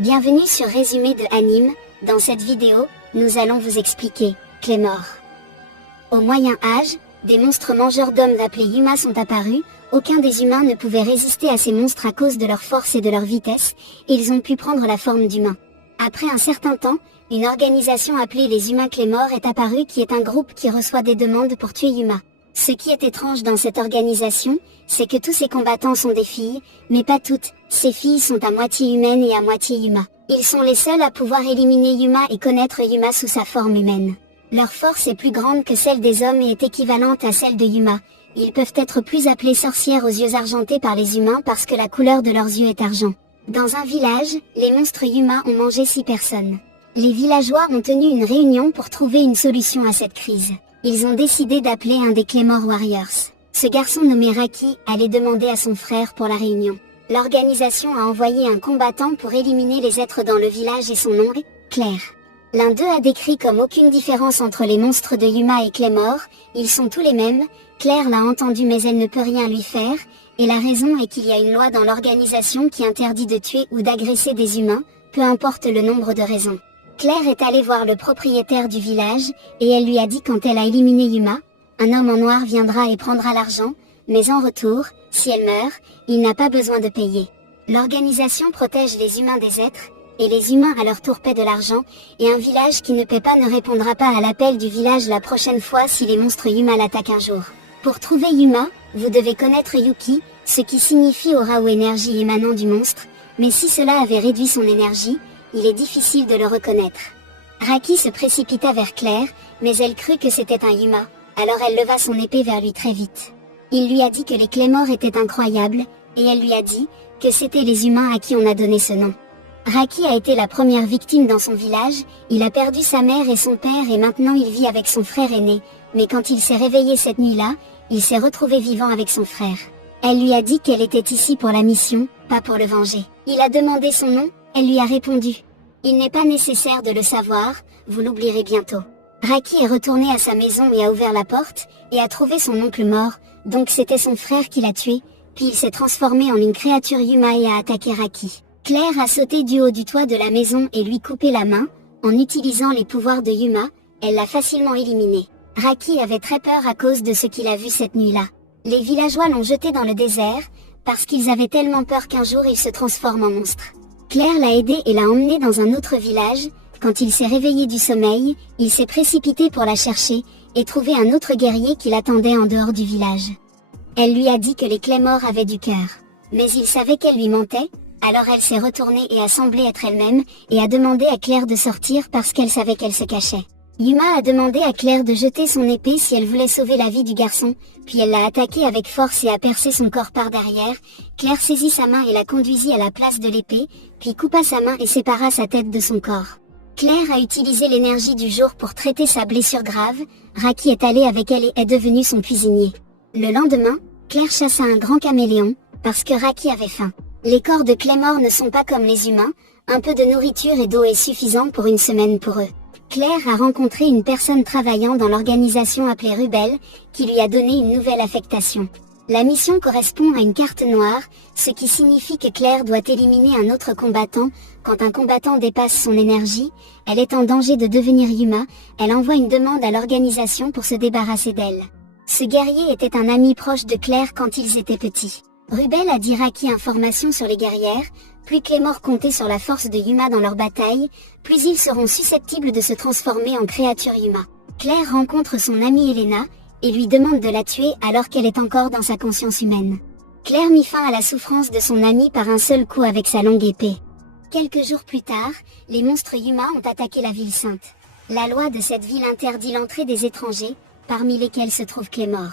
Bienvenue sur Résumé de Anime. Dans cette vidéo, nous allons vous expliquer Claymore. Au Moyen Âge, des monstres mangeurs d'hommes appelés Yuma sont apparus. Aucun des humains ne pouvait résister à ces monstres à cause de leur force et de leur vitesse, et ils ont pu prendre la forme d'humains. Après un certain temps, une organisation appelée les Humains Claymore est apparue, qui est un groupe qui reçoit des demandes pour tuer Yuma. Ce qui est étrange dans cette organisation, c'est que tous ces combattants sont des filles, mais pas toutes. Ces filles sont à moitié humaines et à moitié Yuma. Ils sont les seuls à pouvoir éliminer Yuma et connaître Yuma sous sa forme humaine. Leur force est plus grande que celle des hommes et est équivalente à celle de Yuma. Ils peuvent être plus appelés sorcières aux yeux argentés par les humains parce que la couleur de leurs yeux est argent. Dans un village, les monstres Yuma ont mangé 6 personnes. Les villageois ont tenu une réunion pour trouver une solution à cette crise. Ils ont décidé d'appeler un des Claymore Warriors. Ce garçon nommé Raki allait demander à son frère pour la réunion. L'organisation a envoyé un combattant pour éliminer les êtres dans le village et son nom est Claire. L'un d'eux a décrit comme aucune différence entre les monstres de Yuma et Claymore, ils sont tous les mêmes. Claire l'a entendu mais elle ne peut rien lui faire, et la raison est qu'il y a une loi dans l'organisation qui interdit de tuer ou d'agresser des humains, peu importe le nombre de raisons. Claire est allée voir le propriétaire du village, et elle lui a dit quand elle a éliminé Yuma, un homme en noir viendra et prendra l'argent, mais en retour, si elle meurt, il n'a pas besoin de payer. L'organisation protège les humains des êtres, et les humains à leur tour paient de l'argent, et un village qui ne paie pas ne répondra pas à l'appel du village la prochaine fois si les monstres Yuma l'attaquent un jour. Pour trouver Yuma, vous devez connaître Yuki, ce qui signifie aura ou énergie émanant du monstre, mais si cela avait réduit son énergie, il est difficile de le reconnaître. Raki se précipita vers Claire, mais elle crut que c'était un Yuma, alors elle leva son épée vers lui très vite. Il lui a dit que les Claymore étaient incroyables, et elle lui a dit que c'étaient les humains à qui on a donné ce nom. Raki a été la première victime dans son village, il a perdu sa mère et son père et maintenant il vit avec son frère aîné, mais quand il s'est réveillé cette nuit-là, il s'est retrouvé vivant avec son frère. Elle lui a dit qu'elle était ici pour la mission, pas pour le venger. Il a demandé son nom, elle lui a répondu. Il n'est pas nécessaire de le savoir, vous l'oublierez bientôt. Raki est retourné à sa maison et a ouvert la porte, et a trouvé son oncle mort, donc c'était son frère qui l'a tué, puis il s'est transformé en une créature Yuma et a attaqué Raki. Claire a sauté du haut du toit de la maison et lui coupé la main, en utilisant les pouvoirs de Yuma, elle l'a facilement éliminé. Raki avait très peur à cause de ce qu'il a vu cette nuit-là. Les villageois l'ont jeté dans le désert, parce qu'ils avaient tellement peur qu'un jour il se transforme en monstre. Claire l'a aidé et l'a emmené dans un autre village. Quand il s'est réveillé du sommeil, il s'est précipité pour la chercher, et trouver un autre guerrier qui l'attendait en dehors du village. Elle lui a dit que les Claymore avaient du cœur. Mais il savait qu'elle lui mentait, alors elle s'est retournée et a semblé être elle-même, et a demandé à Claire de sortir parce qu'elle savait qu'elle se cachait. Yuma a demandé à Claire de jeter son épée si elle voulait sauver la vie du garçon, puis elle l'a attaqué avec force et a percé son corps par derrière. Claire saisit sa main et la conduisit à la place de l'épée, puis coupa sa main et sépara sa tête de son corps. Claire a utilisé l'énergie du jour pour traiter sa blessure grave, Raki est allé avec elle et est devenu son cuisinier. Le lendemain, Claire chassa un grand caméléon, parce que Raki avait faim. Les corps de Claymore ne sont pas comme les humains, un peu de nourriture et d'eau est suffisant pour une semaine pour eux. Claire a rencontré une personne travaillant dans l'organisation appelée Rubel, qui lui a donné une nouvelle affectation. La mission correspond à une carte noire, ce qui signifie que Claire doit éliminer un autre combattant. Quand un combattant dépasse son énergie, elle est en danger de devenir Yuma, elle envoie une demande à l'organisation pour se débarrasser d'elle. Ce guerrier était un ami proche de Claire quand ils étaient petits. Rubel a dit Raki information sur les guerrières, plus Claymore comptait sur la force de Yuma dans leur bataille, plus ils seront susceptibles de se transformer en créatures Yuma. Claire rencontre son amie Elena, et lui demande de la tuer alors qu'elle est encore dans sa conscience humaine. Claire mit fin à la souffrance de son amie par un seul coup avec sa longue épée. Quelques jours plus tard, les monstres Yuma ont attaqué la ville sainte. La loi de cette ville interdit l'entrée des étrangers, parmi lesquels se trouve Claymore.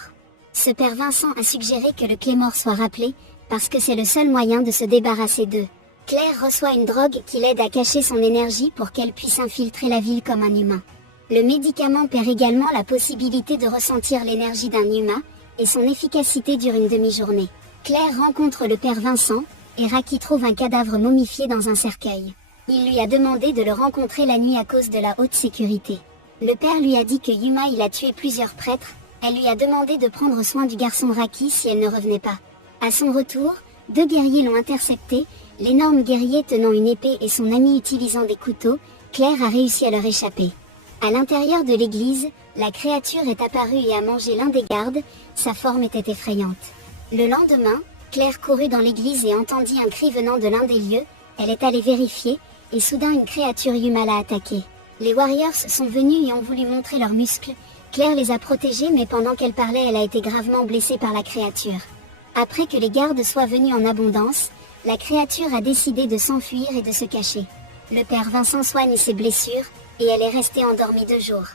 Ce père Vincent a suggéré que le Claymore soit rappelé, parce que c'est le seul moyen de se débarrasser d'eux. Claire reçoit une drogue qui l'aide à cacher son énergie pour qu'elle puisse infiltrer la ville comme un humain. Le médicament perd également la possibilité de ressentir l'énergie d'un humain, et son efficacité dure une demi-journée. Claire rencontre le père Vincent, et Raki trouve un cadavre momifié dans un cercueil. Il lui a demandé de le rencontrer la nuit à cause de la haute sécurité. Le père lui a dit que Yuma il a tué plusieurs prêtres, elle lui a demandé de prendre soin du garçon Raki si elle ne revenait pas. À son retour, 2 guerriers l'ont intercepté, L'énorme guerrier tenant une épée et son ami utilisant des couteaux, Claire a réussi à leur échapper. À l'intérieur de l'église, la créature est apparue et a mangé l'un des gardes, sa forme était effrayante. Le lendemain, Claire courut dans l'église et entendit un cri venant de l'un des lieux, elle est allée vérifier, et soudain une créature Yuma l'a attaquée. Les Warriors sont venus et ont voulu montrer leurs muscles, Claire les a protégés mais pendant qu'elle parlait elle a été gravement blessée par la créature. Après que les gardes soient venus en abondance, la créature a décidé de s'enfuir et de se cacher. Le père Vincent soigne ses blessures, et elle est restée endormie 2 jours.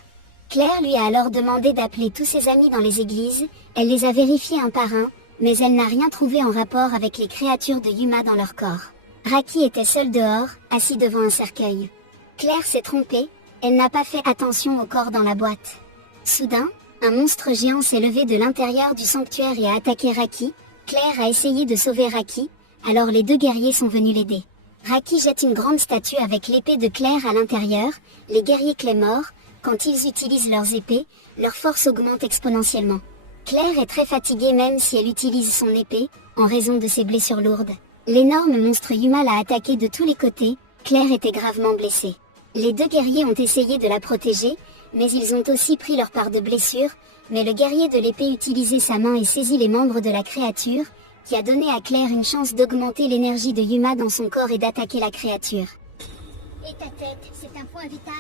Claire lui a alors demandé d'appeler tous ses amis dans les églises, elle les a vérifiés un par un, mais elle n'a rien trouvé en rapport avec les créatures de Yuma dans leur corps. Raki était seule dehors, assis devant un cercueil. Claire s'est trompée, elle n'a pas fait attention au corps dans la boîte. Soudain, un monstre géant s'est levé de l'intérieur du sanctuaire et a attaqué Raki. Claire a essayé de sauver Raki, alors les 2 guerriers sont venus l'aider. Raki jette une grande statue avec l'épée de Claire à l'intérieur, les guerriers Claymore, quand ils utilisent leurs épées, leur force augmente exponentiellement. Claire est très fatiguée même si elle utilise son épée, en raison de ses blessures lourdes. L'énorme monstre Yuma l'a attaquée de tous les côtés, Claire était gravement blessée. Les 2 guerriers ont essayé de la protéger, mais ils ont aussi pris leur part de blessures, mais le guerrier de l'épée utilisait sa main et saisit les membres de la créature, qui a donné à Claire une chance d'augmenter l'énergie de Yuma dans son corps et d'attaquer la créature. Et ta tête, c'est un point vital ?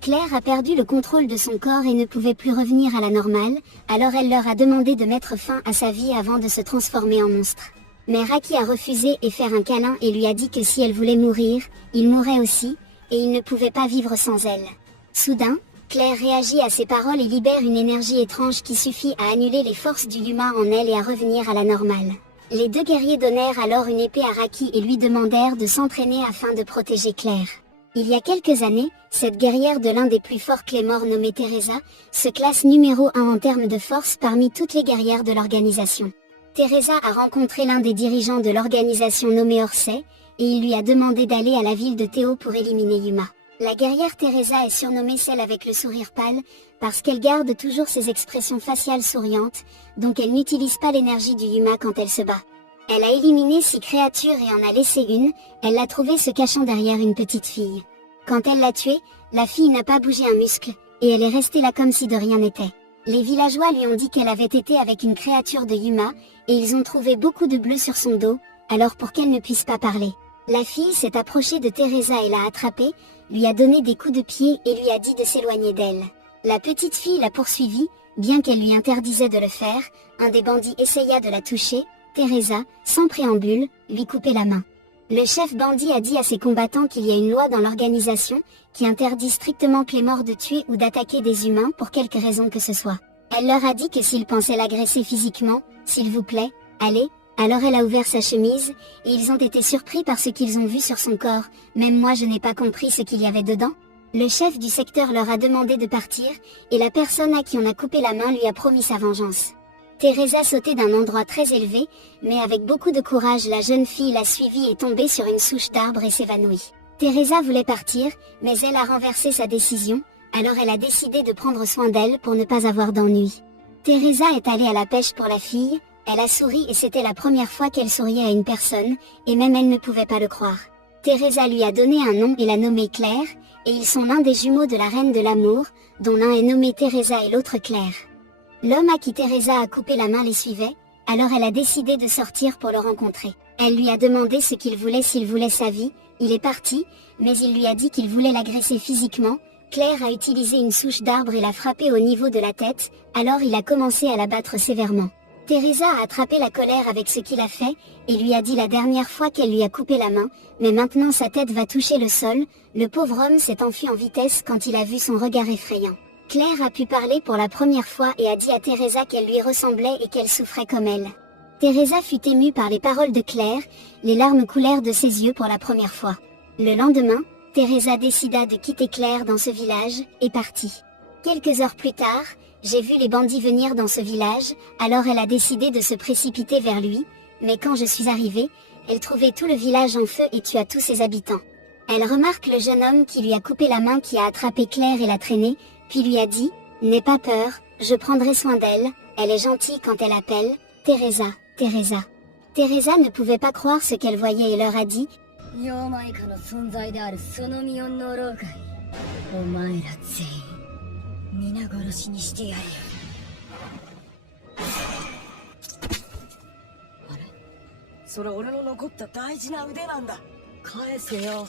Claire a perdu le contrôle de son corps et ne pouvait plus revenir à la normale, alors elle leur a demandé de mettre fin à sa vie avant de se transformer en monstre. Mais Raki a refusé et faire un câlin et lui a dit que si elle voulait mourir, il mourrait aussi, et il ne pouvait pas vivre sans elle. Soudain, Claire réagit à ces paroles et libère une énergie étrange qui suffit à annuler les forces du Yuma en elle et à revenir à la normale. Les 2 guerriers donnèrent alors une épée à Raki et lui demandèrent de s'entraîner afin de protéger Claire. Il y a quelques années, cette guerrière de l'un des plus forts Claymore nommée Teresa, se classe numéro 1 en termes de force parmi toutes les guerrières de l'organisation. Teresa a rencontré l'un des dirigeants de l'organisation nommé Orsay, et il lui a demandé d'aller à la ville de Théo pour éliminer Yuma. La guerrière Teresa est surnommée celle avec le sourire pâle, parce qu'elle garde toujours ses expressions faciales souriantes, donc elle n'utilise pas l'énergie du Yuma quand elle se bat. Elle a éliminé 6 créatures et en a laissé une, elle l'a trouvée se cachant derrière une petite fille. Quand elle l'a tuée, la fille n'a pas bougé un muscle, et elle est restée là comme si de rien n'était. Les villageois lui ont dit qu'elle avait été avec une créature de Yuma, et ils ont trouvé beaucoup de bleu sur son dos, alors pour qu'elle ne puisse pas parler. La fille s'est approchée de Teresa et l'a attrapée, lui a donné des coups de pied et lui a dit de s'éloigner d'elle. La petite fille l'a poursuivie, bien qu'elle lui interdisait de le faire, un des bandits essaya de la toucher, Teresa, sans préambule, lui coupait la main. Le chef bandit a dit à ses combattants qu'il y a une loi dans l'organisation, qui interdit strictement Claymore de tuer ou d'attaquer des humains pour quelque raison que ce soit. Elle leur a dit que s'ils pensaient l'agresser physiquement, s'il vous plaît, allez. Alors elle a ouvert sa chemise, et ils ont été surpris par ce qu'ils ont vu sur son corps, même moi je n'ai pas compris ce qu'il y avait dedans. Le chef du secteur leur a demandé de partir, et la personne à qui on a coupé la main lui a promis sa vengeance. Teresa sautait d'un endroit très élevé, mais avec beaucoup de courage la jeune fille l'a suivie et tombée sur une souche d'arbre et s'évanouit. Teresa voulait partir, mais elle a renversé sa décision, alors elle a décidé de prendre soin d'elle pour ne pas avoir d'ennui. Teresa est allée à la pêche pour la fille, elle a souri et c'était la première fois qu'elle souriait à une personne, et même elle ne pouvait pas le croire. Teresa lui a donné un nom et l'a nommée Claire, et ils sont l'un des jumeaux de la reine de l'amour, dont l'un est nommé Teresa et l'autre Claire. L'homme à qui Teresa a coupé la main les suivait, alors elle a décidé de sortir pour le rencontrer. Elle lui a demandé ce qu'il voulait s'il voulait sa vie, il est parti, mais il lui a dit qu'il voulait l'agresser physiquement. Claire a utilisé une souche d'arbre et l'a frappé au niveau de la tête, alors il a commencé à la battre sévèrement. Teresa a attrapé la colère avec ce qu'il a fait, et lui a dit la dernière fois qu'elle lui a coupé la main, mais maintenant sa tête va toucher le sol. Le pauvre homme s'est enfui en vitesse quand il a vu son regard effrayant. Claire a pu parler pour la première fois et a dit à Teresa qu'elle lui ressemblait et qu'elle souffrait comme elle. Teresa fut émue par les paroles de Claire, les larmes coulèrent de ses yeux pour la première fois. Le lendemain, Teresa décida de quitter Claire dans ce village, et partit. Quelques heures plus tard, j'ai vu les bandits venir dans ce village, alors elle a décidé de se précipiter vers lui, mais quand je suis arrivée, elle trouvait tout le village en feu et tua tous ses habitants. Elle remarque le jeune homme qui lui a coupé la main qui a attrapé Claire et l'a traînée, puis lui a dit « N'aie pas peur, je prendrai soin d'elle, Elle est gentille quand elle appelle « Teresa, Teresa ». Teresa ne pouvait pas croire ce qu'elle voyait et leur a dit « 妖魔以下の存在であるその身を呪うがいい。お前ら全員皆殺しにしてやるよ。あれ？それ俺の残った大事な腕なんだ。返せよ。」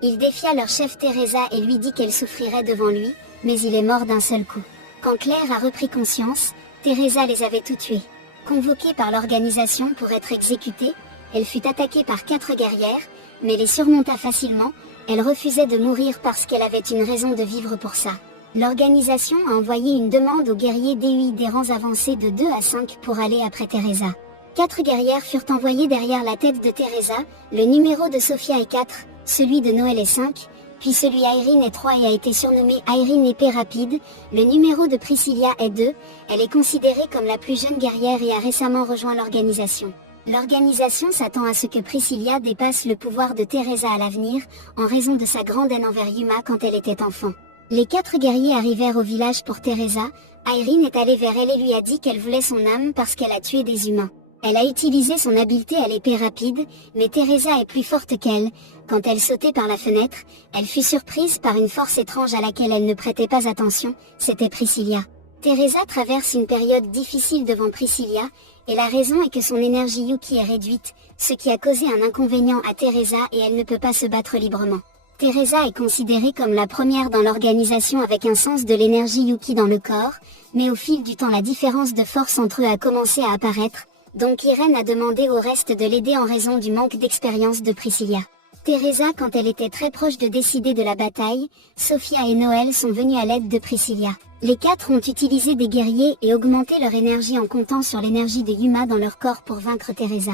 Il défia leur chef Teresa et lui dit qu'elle souffrirait devant lui, mais il est mort d'un seul coup. Quand Claire a repris conscience, Teresa les avait tous tués. Convoquée par l'organisation pour être exécutée, elle fut attaquée par 4 guerrières, mais les surmonta facilement. Elle refusait de mourir parce qu'elle avait une raison de vivre pour ça. L'organisation a envoyé une demande aux guerriers DUI des rangs avancés de 2 à 5 pour aller après Teresa. 4 guerrières furent envoyées derrière la tête de Teresa, le numéro de Sophia est 4, celui de Noël est 5, puis celui Irene est 3 et a été surnommé Irene épée rapide, le numéro de Priscilla est 2, elle est considérée comme la plus jeune guerrière et a récemment rejoint l'organisation. L'organisation s'attend à ce que Priscilla dépasse le pouvoir de Teresa à l'avenir, en raison de sa grande haine envers Yuma quand elle était enfant. Les 4 guerriers arrivèrent au village pour Teresa, Irene est allée vers elle et lui a dit qu'elle voulait son âme parce qu'elle a tué des humains. Elle a utilisé son habileté à l'épée rapide, mais Teresa est plus forte qu'elle. Quand elle sautait par la fenêtre, elle fut surprise par une force étrange à laquelle elle ne prêtait pas attention, c'était Priscilla. Teresa traverse une période difficile devant Priscilla, et la raison est que son énergie Yuki est réduite, ce qui a causé un inconvénient à Teresa et elle ne peut pas se battre librement. Teresa est considérée comme la première dans l'organisation avec un sens de l'énergie Yuki dans le corps, mais au fil du temps la différence de force entre eux a commencé à apparaître, donc Irene a demandé au reste de l'aider en raison du manque d'expérience de Priscilla. Teresa, quand elle était très proche de décider de la bataille, Sophia et Noël sont venus à l'aide de Priscilla. Les 4 ont utilisé des guerriers et augmenté leur énergie en comptant sur l'énergie de Yuma dans leur corps pour vaincre Teresa.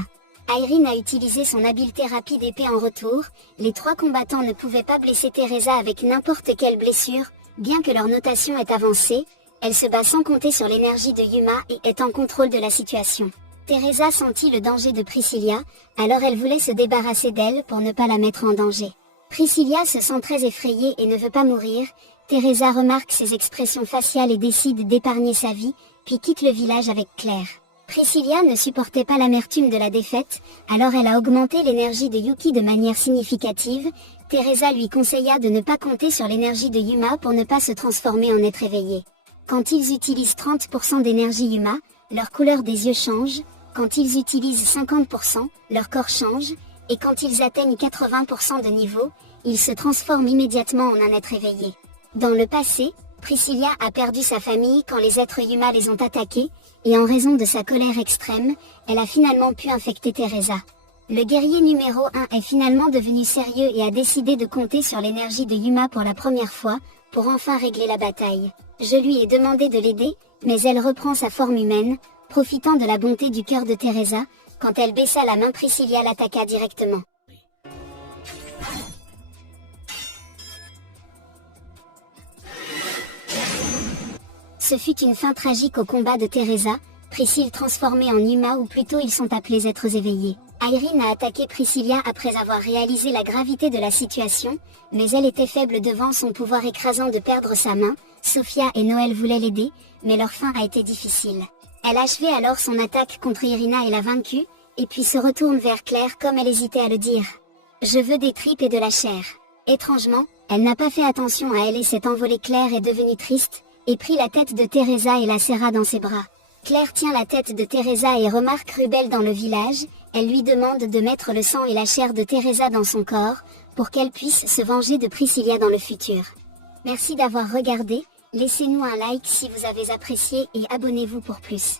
Irene a utilisé son habileté rapide épée en retour, les 3 combattants ne pouvaient pas blesser Teresa avec n'importe quelle blessure, bien que leur notation est avancée, elle se bat sans compter sur l'énergie de Yuma et est en contrôle de la situation. Teresa sentit le danger de Priscilla, alors elle voulait se débarrasser d'elle pour ne pas la mettre en danger. Priscilla se sent très effrayée et ne veut pas mourir, Teresa remarque ses expressions faciales et décide d'épargner sa vie, puis quitte le village avec Claire. Priscilla ne supportait pas l'amertume de la défaite, alors elle a augmenté l'énergie de Yuki de manière significative, Teresa lui conseilla de ne pas compter sur l'énergie de Yuma pour ne pas se transformer en être éveillé. Quand ils utilisent 30% d'énergie Yuma, leur couleur des yeux change, quand ils utilisent 50%, leur corps change, et quand ils atteignent 80% de niveau, ils se transforment immédiatement en un être éveillé. Dans le passé, Priscilla a perdu sa famille quand les êtres humains les ont attaqués, et en raison de sa colère extrême, elle a finalement pu infecter Teresa. Le guerrier numéro 1 est finalement devenu sérieux et a décidé de compter sur l'énergie de Yuma pour la première fois, pour enfin régler la bataille. Je lui ai demandé de l'aider, mais elle reprend sa forme humaine, profitant de la bonté du cœur de Teresa, quand elle baissa la main Priscilla l'attaqua directement. Ce fut une fin tragique au combat de Teresa, Priscilla transformée en Yuma ou plutôt ils sont appelés êtres éveillés. Irene a attaqué Priscilla après avoir réalisé la gravité de la situation, mais elle était faible devant son pouvoir écrasant de perdre sa main, Sophia et Noël voulaient l'aider, mais leur fin a été difficile. Elle achevait alors son attaque contre Irina et l'a vaincue, et puis se retourne vers Claire comme elle hésitait à le dire. « Je veux des tripes et de la chair. » Étrangement, elle n'a pas fait attention à elle et s'est envolée. Claire est devenue triste, et prit la tête de Teresa et la serra dans ses bras. Claire tient la tête de Teresa et remarque Rubel dans le village, elle lui demande de mettre le sang et la chair de Teresa dans son corps, pour qu'elle puisse se venger de Priscilla dans le futur. Merci d'avoir regardé, laissez-nous un like si vous avez apprécié et abonnez-vous pour plus.